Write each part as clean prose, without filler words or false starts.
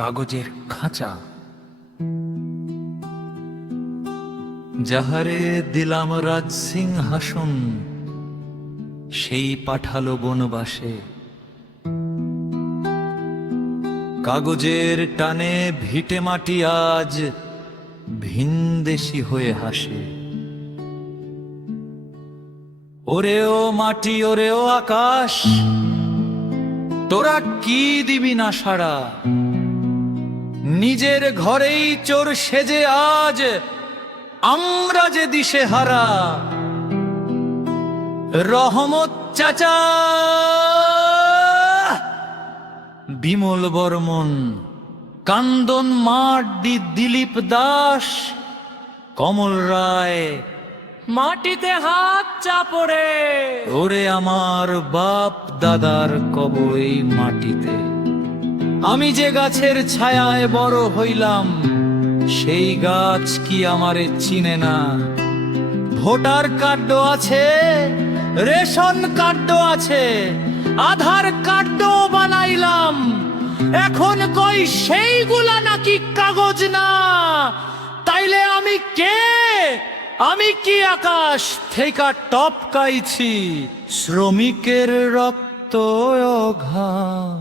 কাগজের খাঁচা। যাহারে দিলাম রাজ সিংহাসন, সেই পাঠালো বনবাসে। কাগজের টানে ভিটে মাটি আজ ভিনদেশী হয়ে হাসে। ওরে ও মাটি, ওরে ও আকাশ, তোরা কি দিবি না সাড়া? নিজের ঘরেই চোর সেজে আজ আমরা যে দিশে হারা। রহমত চাচা, বিমল বর্মন, কান্দন মাড্ডি, দিলীপ দাস, কমল রায়, মাটিতে হাত চাপড়ে। ওরে আমার বাপ দাদার কবই মাটিতে। আমি যে গাছের ছায়ায় বড় হইলাম, সেই গাছ কি আমারে চিনে না? ভোটার কার্ডও আছে, রেশন কার্ডও আছে, আধার কার্ডও বানাইলাম। এখন কই সেইগুলা নাকি কাগজ না? তাইলে আমি কে? আমি কি আকাশ থেকে টপকাইছি শ্রমিকের রক্ত ও ঘাম?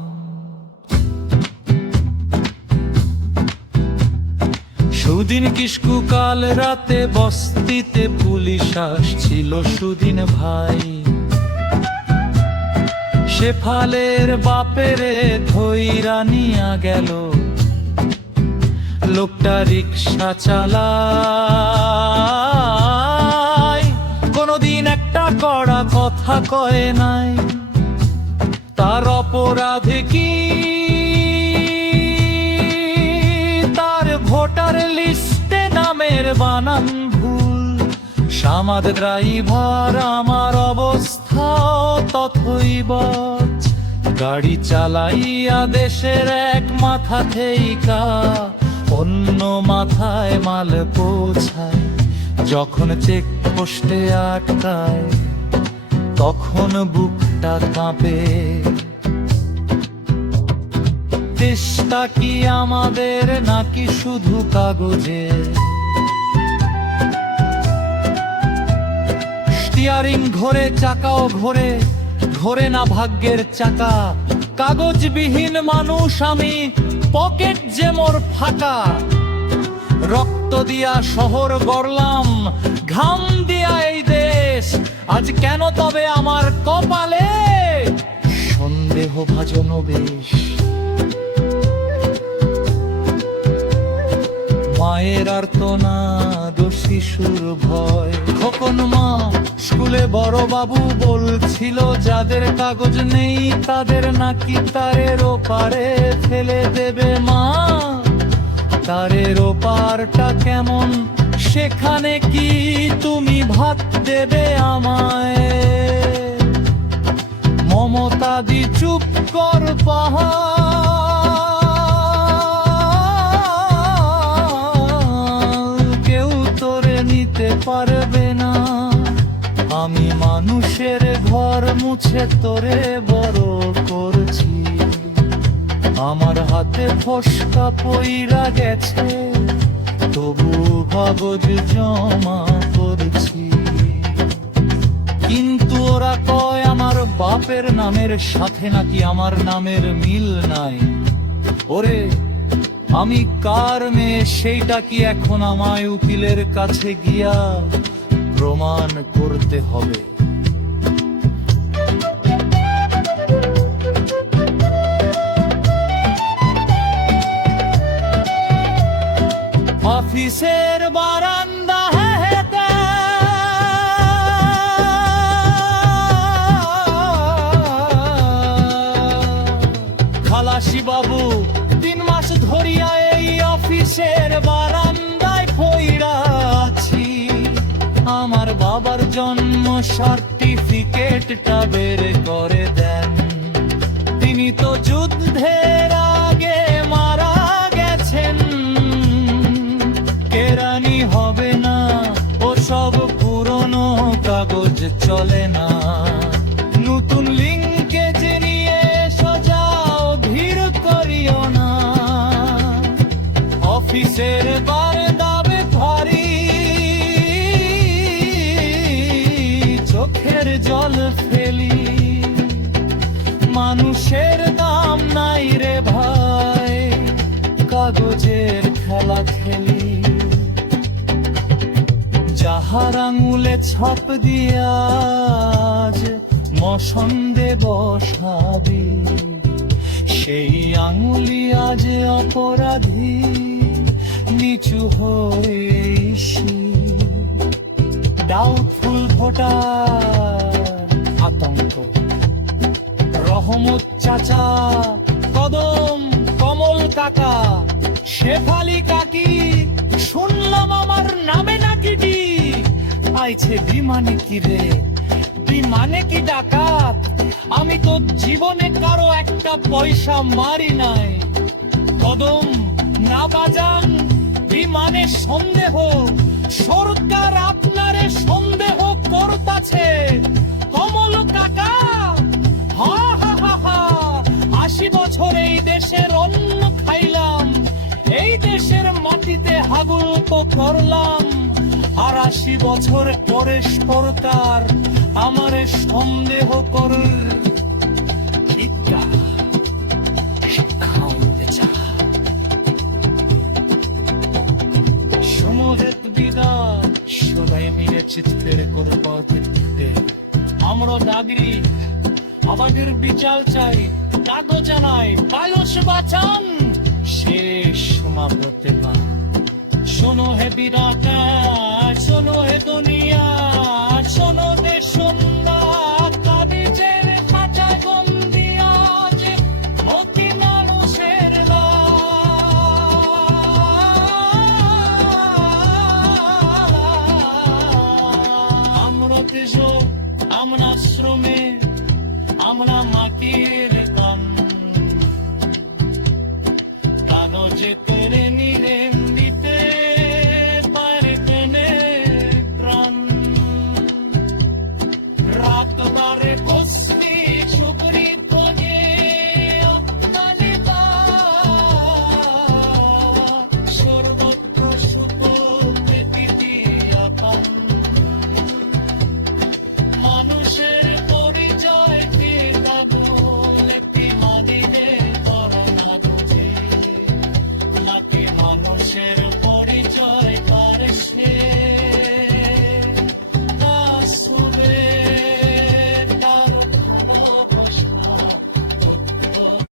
সুদিন কিস্কু কাল রাতে বস্তিতে পুলিশ আসছিল সুদিন ভাই। শেফালের বাপেরে ধইরা নিয়া গেল, লোকটা রিক্সা চালায়, কোনদিন একটা কড়া কথা কয় নাই। তার অপরাধে কি? তার ভোটার লিস্টে নামের বানান ভুল। সামাদ ড্রাইভার, আমার অবস্থাও তথৈব। গাড়ি চালাইয়া দেশের এক মাথা থেইকা অন্য মাথায় মাল পৌঁছায়। যখন চেক পোস্টে আটকায়, তখন বুকটা কাঁপে। দেশটা কি আমাদের নাকি শুধু কাগজে? স্টিয়ারিং ঘোরে, চাকাও ঘোরে, ঘোরে না ভাগ্যের চাকা। কাগজবিহীন মানুষ আমি, পকেট যে মোর ফাঁকা। রক্ত দিয়া শহর গড়লাম, ঘাম দিয়া এই দেশ। আজ কেন তবে আমার কপালে সন্দেহ ভাজন বেশ? মায়ের আর্তনাদ, শিশুর ভয়। খোকন মা স্কুলে বড় বাবু বলছিল, যাদের কাগজ নেই তাদের নাকি তারের ওপারে ফেলে দেবে মা। তারের ওপারটা কেমন? সেখানে কি তুমি ভাত দেবে আমায়? মমতা দি চুপ কর পাহাড়, কেউ তোরে নিতে পারবে না। আমি মানুষের ঘর মুছে তোরে বড় করছি। আমার হাতে ফসকা পইরা গেছে, তবু কাগজ জমা করছি। কিন্তু ওরা কয় আমার বাপের নামের সাথে নাকি আমার নামের মিল নাই। ওরে আমি কার মেয়ে, সেইটা কি এখন আমায় উকিলের কাছে গিয়া প্রমাণ করতে হবে? অফিসের বারান্দা হেঁটে খালাসি বাবু 3 মাস ধরিয়া এই অফিসের বারান্দায় পইড়া আছি। আমার বাবার জন্ম সার্টিফিকেটটা বের করে দেন। তিনি তো যুদ্ধের আগে মারা গেছেন। কেরানি হবে না, ও সব পুরনো কাগজ চলে না। নতুন লিঙ্কেজ নিয়ে সোজাও ভিড় করিও না। মানুষের দাম নাই রে ভাই, কাগজের খেলা খেলি। যাহার আঙুলে ছাপ দিয়াজ মসন্দে বসাবি, সেই আঙুলি আজ অপরাধী নিচু হয়েছি। ডাউটফুল ভোটার আতঙ্ক, রহমত চাচা, কদম, কমল কাকা, শেফালি কাকি, শুনলাম আমার নামে নাকি ডি আইছে বিমানে কি রে, বিমানে কি ডাকাত? আমি তো জীবনে কারো একটা পয়সা মারি নাই। কদম না বাজান, বিমানে সন্দেহ, সরকার আপনারে সন্দেহ করতাছে। কমল কাকা, হা হা হা হা, ৮০ বছর এই দেশের অন্ন খাইলাম, এই দেশের মাটিতে হাগুল তো করলাম, আর ৮০ বছর পরে সরকার আমারে সন্দেহ কর শিক্ষা হতে চা। সমুদ্রের বিদা সবাই মিলে চিত্তের করে পথে আমরা দাগরি আমাদের বিচার চাই, কাগজ জানাই বায়ুস বাঁচান শেষ সমাপ্তে মা। শোনো হে বিরাট, শোনো হে দুনিয়া, শোনো